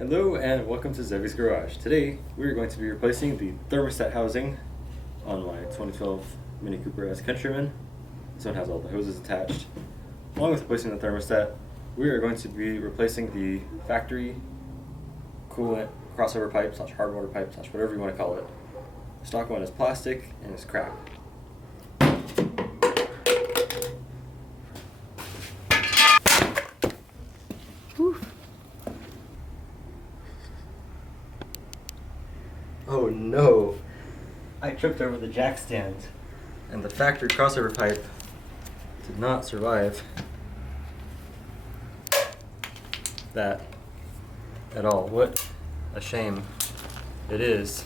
Hello and welcome to Zevy's Garage. Today we are going to be replacing the thermostat housing on my 2012 Mini Cooper S Countryman. This one has all the hoses attached. Along with replacing the thermostat, we are going to be replacing the factory coolant crossover pipe / hard water pipe / whatever you want to call it. The stock one is plastic and is crap. Oh no! I tripped over the jack stand, and the factory crossover pipe did not survive that at all. What a shame it is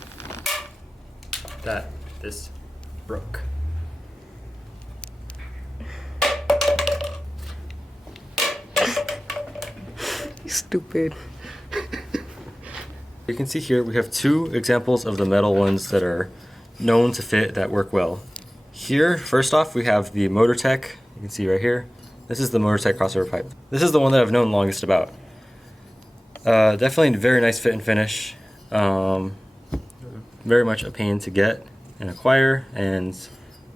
that this broke. Stupid. You can see here we have two examples of the metal ones that are known to fit, that work well. Here, first off, we have the MotorTech. You can see right here. This is the MotorTech crossover pipe. This is the one that I've known longest about. Definitely a very nice fit and finish. Very much a pain to get and acquire, and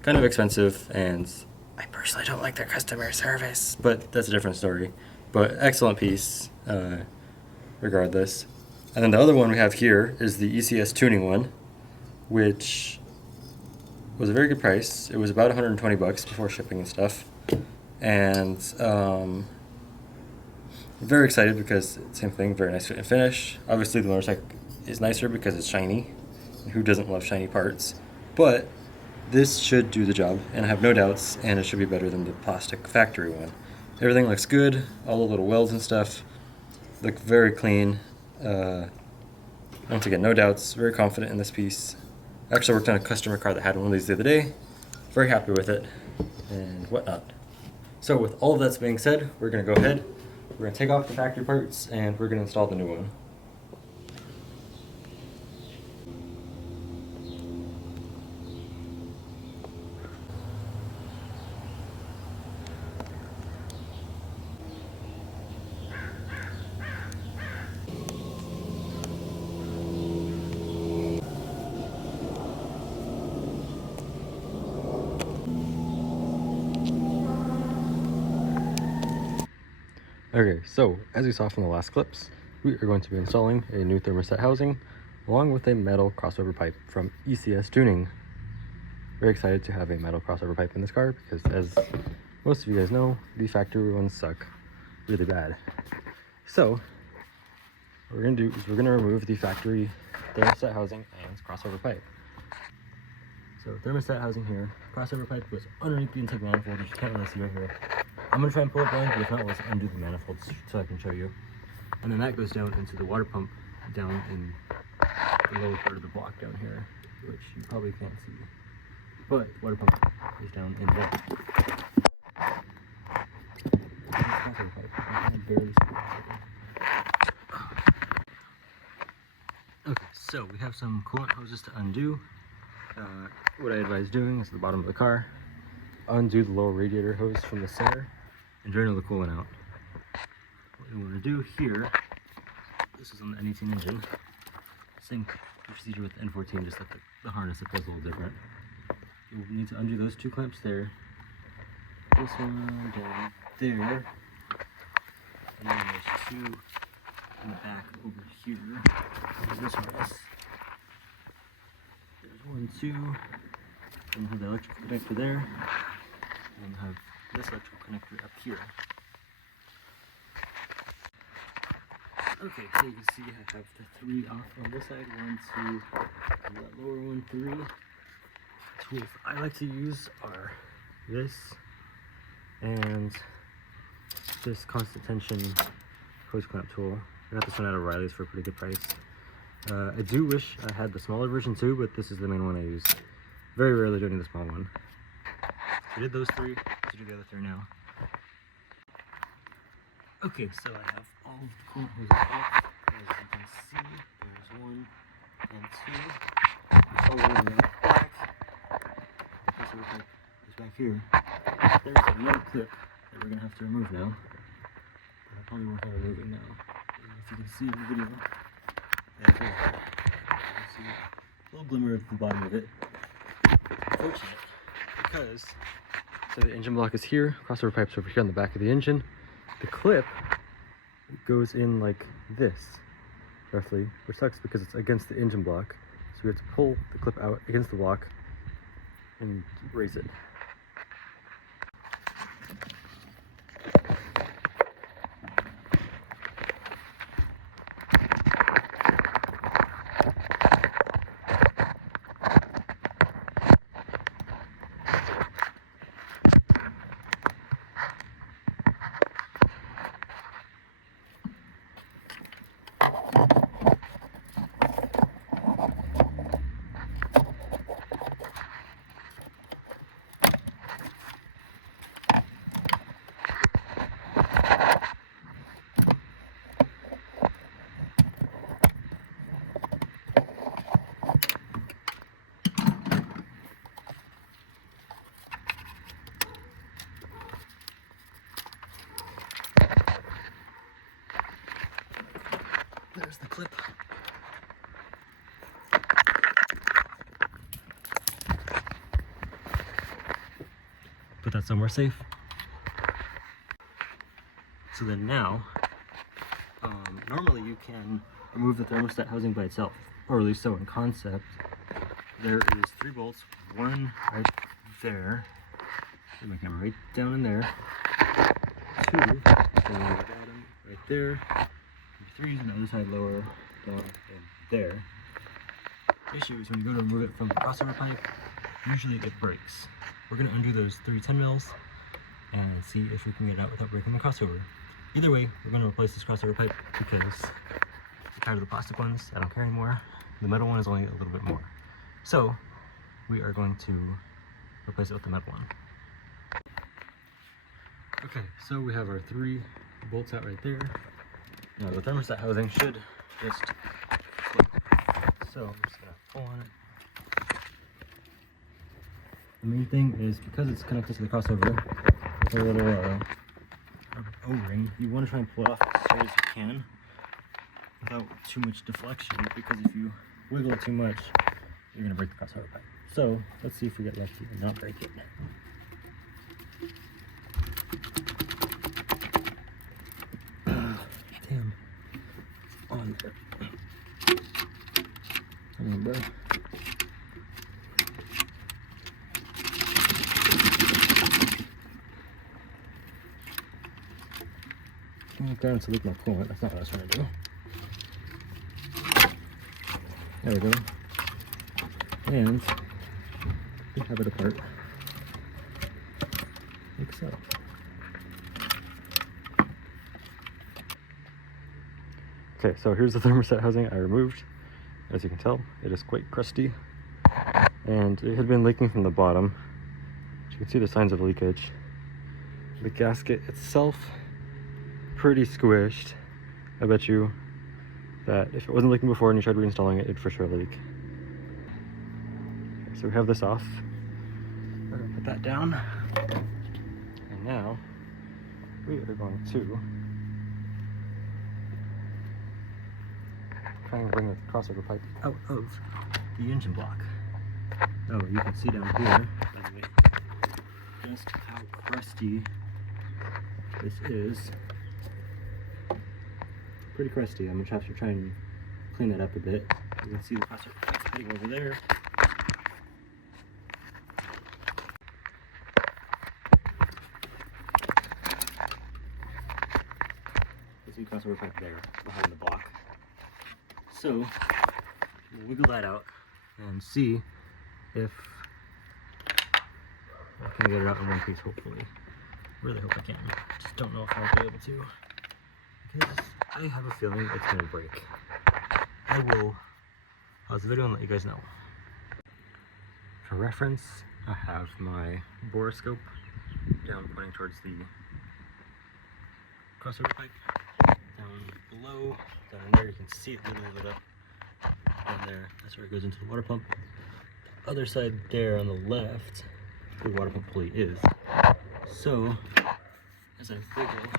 kind of expensive, and I personally don't like their customer service, but that's a different story. But excellent piece, regardless. And then the other one we have here is the ECS tuning one, which was a very good price. It was about 120 bucks before shipping and stuff. And very excited because same thing, very nice fit and finish. Obviously the MotorTech is nicer because it's shiny. And who doesn't love shiny parts? But this should do the job, and I have no doubts, and it should be better than the plastic factory one. Everything looks good, all the little welds and stuff look very clean. Once again, no doubts, very confident in this piece. I actually worked on a customer car that had one of these the other day. Very happy with it and whatnot. So with all of that being said, we're going to go ahead, we're going to take off the factory parts, and we're going to install the new one. Okay, so as you saw from the last clips, we are going to be installing a new thermostat housing along with a metal crossover pipe from ECS Tuning. Very excited to have a metal crossover pipe in this car because, as most of you guys know, the factory ones suck really bad. So what we're going to do is we're going to remove the factory thermostat housing and crossover pipe. So thermostat housing here, crossover pipe goes underneath the intake manifold, which you can't really see right here. I'm going to try and pull it down, but if not, let's undo the manifolds so I can show you. And then that goes down into the water pump down in the lower part of the block down here, which you probably can't see. But the water pump is down in there. Okay, so we have some coolant hoses to undo. What I advise doing is at the bottom of the car, undo the lower radiator hose from the center and drain all the coolant out. What you want to do here, this is on the N18 engine, same procedure with the N14, just that the harness it does a little different. You'll need to undo those two clamps there, this one down there, and then there's two in the back over here. There's this harness. There's 1, 2, and you have the electrical connector there, and you have this electrical connector up here. Okay, so you can see I have the 3 off on this side, 1, 2, and that lower one, 3. Tools I like to use are this and this constant tension hose clamp tool. I got this one out of Riley's for a pretty good price. I do wish I had the smaller version too, but this is the main one I use. Very rarely doing the small one. So I did those 3, let's do the other 3 now. Okay, so I have all of the coolant hoses off. As you can see, there's 1 and 2. It's all the way in the back. The crossover pipe is back here. There's another clip that we're going to have to remove now. But I probably won't have removing now. if you can see in the video. Yeah, cool. You see a little glimmer of the bottom of it. Unfortunate, because so the engine block is here, crossover pipe's over here on the back of the engine. The clip goes in like this, roughly, which sucks because it's against the engine block. So we have to pull the clip out against the block and raise it. There's the clip. Put that somewhere safe. So then now, normally you can remove the thermostat housing by itself, or at least so in concept. There is 3 bolts, one right there, put my camera right down in there, 2 on the bottom right there, 3 on the other side lower down and there. Issue is when you go to remove it from the crossover pipe, usually it breaks. We're going to undo those 3 10 mils and see if we can get it out without breaking the crossover. Either way, we're going to replace this crossover pipe because I'm tired of the plastic ones. I don't care anymore. The metal one is only a little bit more. So we are going to replace it with the metal one. Okay, so we have our 3 bolts out right there. Now the thermostat housing should just flip. So I'm just going to pull on it. The main thing is because it's connected to the crossover with a little O-ring, you want to try and pull it off as hard as you can without too much deflection, because if you wiggle it too much, you're going to break the crossover pipe. So let's see if we get lucky and not break it. Damn. On there. Come on, bro. I'm going to leak my coolant. That's not what I was trying to do. There we go. And we have it apart. Like so. Okay, so here's the thermostat housing I removed. As you can tell, it is quite crusty. And it had been leaking from the bottom. You can see the signs of leakage. The gasket itself, pretty squished. I bet you that if it wasn't leaking before and you tried reinstalling it, it'd for sure leak. Okay, so we have this off. We're gonna put that down. And now we are going to try and bring the crossover pipe out of the engine block. Oh, you can see down here, by the way, just how crusty this is. Pretty crusty. I'm gonna have to try and clean that up a bit. You can see the crossover pipe sitting over there. You see crossover pipe there behind the block. So we'll wiggle that out and see if I can get it out in one piece, hopefully. Really hope I can. Just don't know if I'll be able to, because I have a feeling it's going to break. I will pause the video and let you guys know. For reference, I have my borescope down pointing towards the crossover pipe. Down below, down in there, you can see it a little bit up. Down there, that's where it goes into the water pump. The other side there on the left, where the water pump pulley is. So, as I wiggle the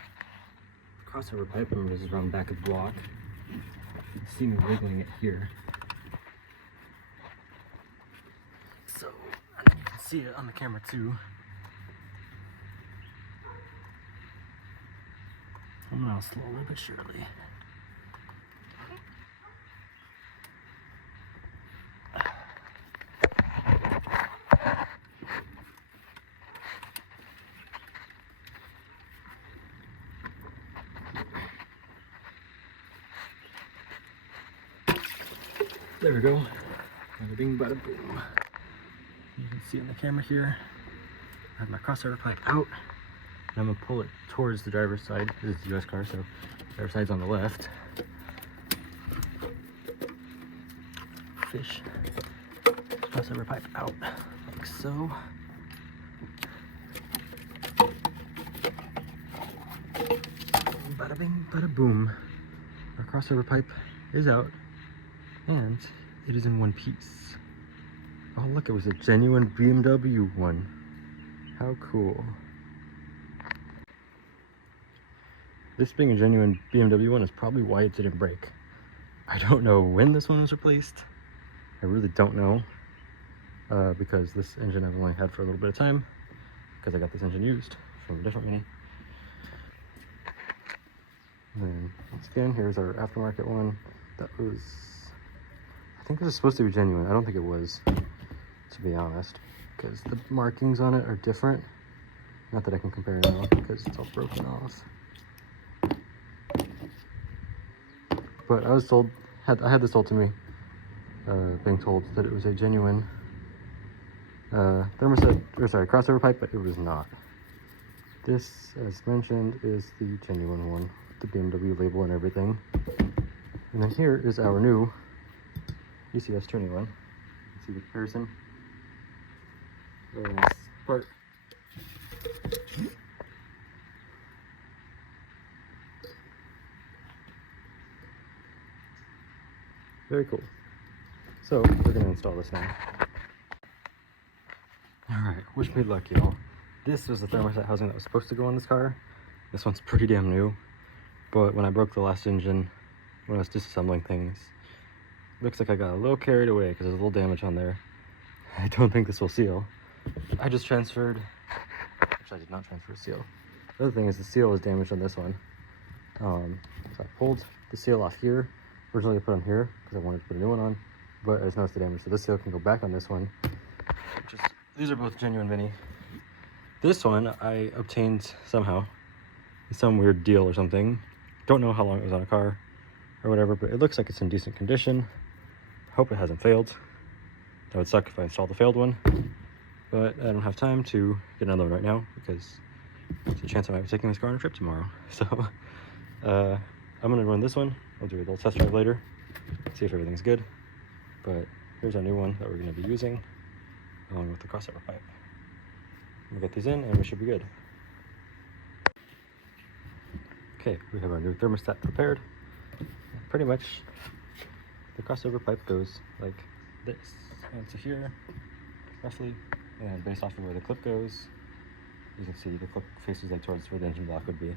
crossover pipe, remember this is around the back of the block, see me wiggling it here. So, and then you can see it on the camera too. I'm gonna slowly but surely. There we go. Bada bing, bada boom. You can see on the camera here, I have my crossover pipe out, and I'm gonna pull it towards the driver's side. This is the US car, so driver's side's on the left. Fish crossover pipe out, like so. Bada bing, bada boom. Our crossover pipe is out, and it is in one piece. Oh look, it was a genuine BMW one. How cool. This being a genuine BMW one is probably why it didn't break. I don't know when this one was replaced. I really don't know. Because this engine I've only had for a little bit of time, because I got this engine used from a different Mini. And then once again, here's our aftermarket one. That was, I think it was supposed to be genuine. I don't think it was, to be honest, because the markings on it are different. Not that I can compare now, because it's all broken off. But I was told, I had this told to me, being told that it was a genuine thermostat, or sorry, crossover pipe, but it was not. This, as mentioned, is the genuine one, the BMW label and everything. And then here is our new ECS tuning one. You can see the comparison. Very nice part. Very cool. So we're gonna install this now. Alright, wish me luck, y'all. This was the thermostat housing that was supposed to go on this car. This one's pretty damn new, but when I broke the last engine, when I was disassembling things, looks like I got a little carried away because there's a little damage on there. I don't think this will seal. I just transferred, actually I did not transfer a seal. The other thing is the seal was damaged on this one. So I pulled the seal off here. Originally I put on here because I wanted to put a new one on, but I just noticed the damage. So this seal can go back on this one. These are both genuine Mini. This one I obtained somehow, some weird deal or something. Don't know how long it was on a car or whatever, but it looks like it's in decent condition. Hope it hasn't failed. That would suck if I installed the failed one, but I don't have time to get another one right now because there's a chance I might be taking this car on a trip tomorrow. So I'm gonna run this one. I'll do a little test drive later, see if everything's good. But here's our new one that we're gonna be using, along with the crossover pipe. We'll get these in and we should be good. Okay, we have our new thermostat prepared. Pretty much the crossover pipe goes like this. Into here, roughly, and based off of where the clip goes, you can see the clip faces like towards where the engine block would be.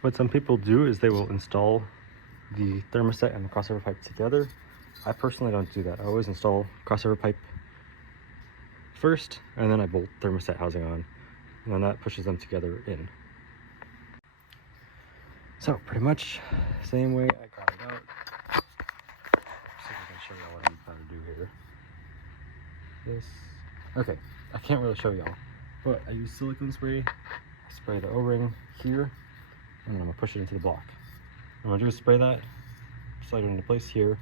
What some people do is they will install the thermostat and the crossover pipe together. I personally don't do that. I always install crossover pipe first, and then I bolt thermostat housing on, and then that pushes them together in. So pretty much same way I got it out. See if I can show y'all what I'm trying to do here. This, okay, I can't really show y'all, but I use silicone spray. I spray the O-ring here, and then I'm gonna push it into the block. What I'm gonna do is spray that, slide it into place here,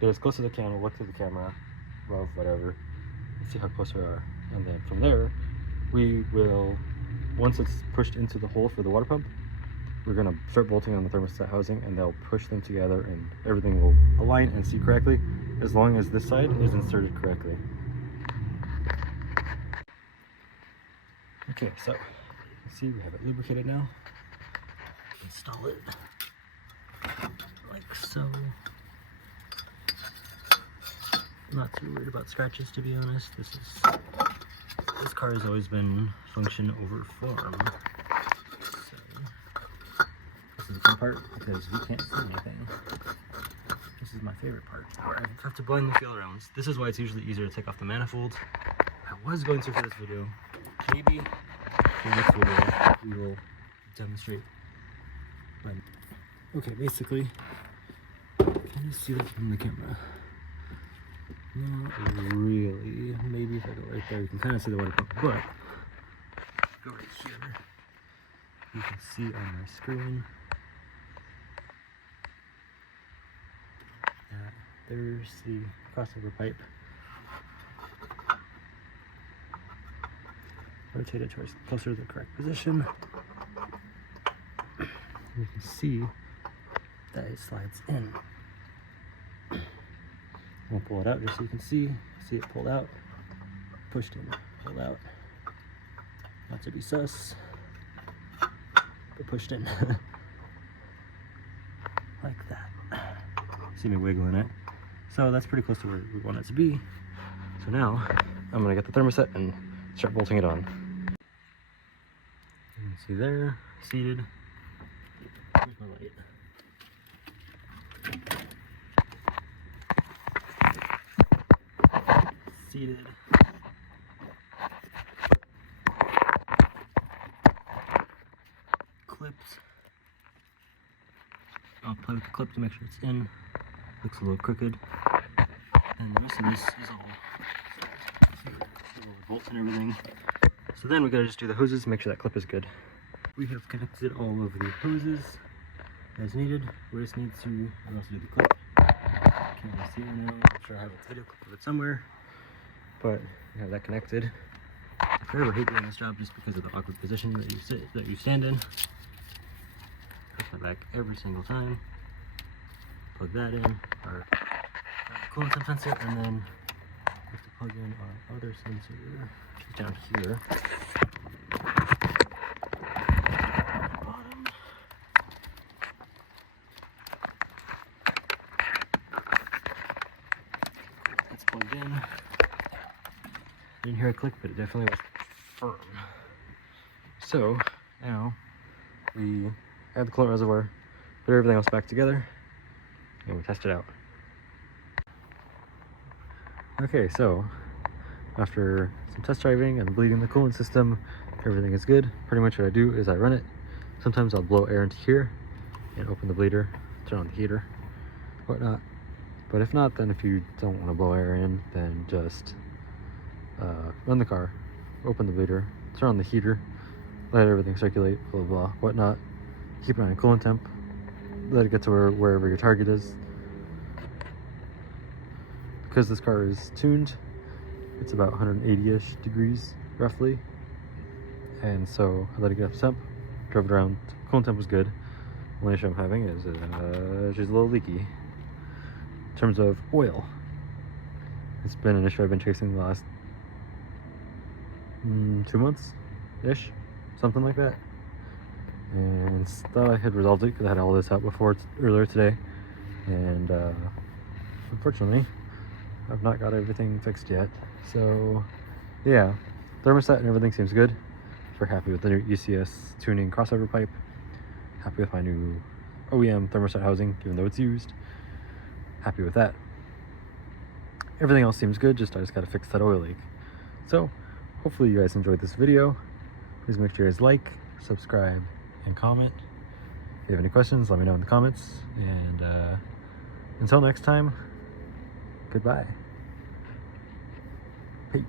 get as close to the camera, look to the camera, above, whatever, and see how close we are. And then from there, we will, once it's pushed into the hole for the water pump, we're gonna start bolting on the thermostat housing, and they'll push them together and everything will align and seat correctly as long as this side is inserted correctly. Okay, so you see we have it lubricated now. Install it like so. Not too worried about scratches, to be honest. This car has always been function over form. So is the fun part because we can't see anything. This is my favorite part, where I have to blend the feel arounds. This is why it's usually easier to take off the manifold. I was going to for this video. Maybe in the next video we will demonstrate. But okay, basically, can you see that from the camera? Not really. Maybe if I go right there, you can kind of see the water pump. But go right here, you can see on my screen that there's the crossover pipe. Rotate it towards closer to the correct position. You can see that it slides in. I'm gonna pull it out just so you can see it pulled out, pushed in, pulled out. Not to be sus, but pushed in. Like that. See me wiggling it. So that's pretty close to where we want it to be. So now I'm gonna get the thermostat and start bolting it on. You can see there, seated. Here's my light. Seated. Clipped. I'll play with the clip to make sure it's in. Looks a little crooked. And the rest of this is all the bolts and everything. So then we gotta just do the hoses, make sure that clip is good. We have connected all of the hoses as needed. We just need to also do the clip. Can't really see it now. I'm sure I have a video clip of it somewhere. But we have that connected. I forever hate doing this job just because of the awkward position that you stand in. Press my back every single time. Plug that in, our coolant temp sensor, and then we have to plug in our other sensor down here. Bottom. That's plugged in. I didn't hear a click, but it definitely was firm. So now we add the coolant reservoir, put everything else back together, and we test it out. Okay, so after some test driving and bleeding the coolant system, everything is good. Pretty much what I do is I run it. Sometimes I'll blow air into here and open the bleeder, turn on the heater, whatnot. But if not, then if you don't want to blow air in, then just run the car, open the bleeder, turn on the heater, let everything circulate, blah, blah, blah, whatnot. Keep it on a coolant temp, let it get to wherever your target is. Because this car is tuned, it's about 180-ish degrees, roughly. And so I let it get up to temp, drove it around. Coolant temp was good. Only issue I'm having is she's a little leaky. In terms of oil, it's been an issue I've been chasing the last 2 months-ish, something like that. And thought I had resolved it because I had all this out before earlier today. And unfortunately, I've not got everything fixed yet. So yeah, thermostat and everything seems good. We're happy with the new ECS tuning crossover pipe. Happy with my new OEM thermostat housing, even though it's used. Happy with that. Everything else seems good, I just gotta fix that oil leak. So hopefully you guys enjoyed this video. Please make sure you guys like, subscribe, and comment. If you have any questions, let me know in the comments. And until next time, goodbye. Peace.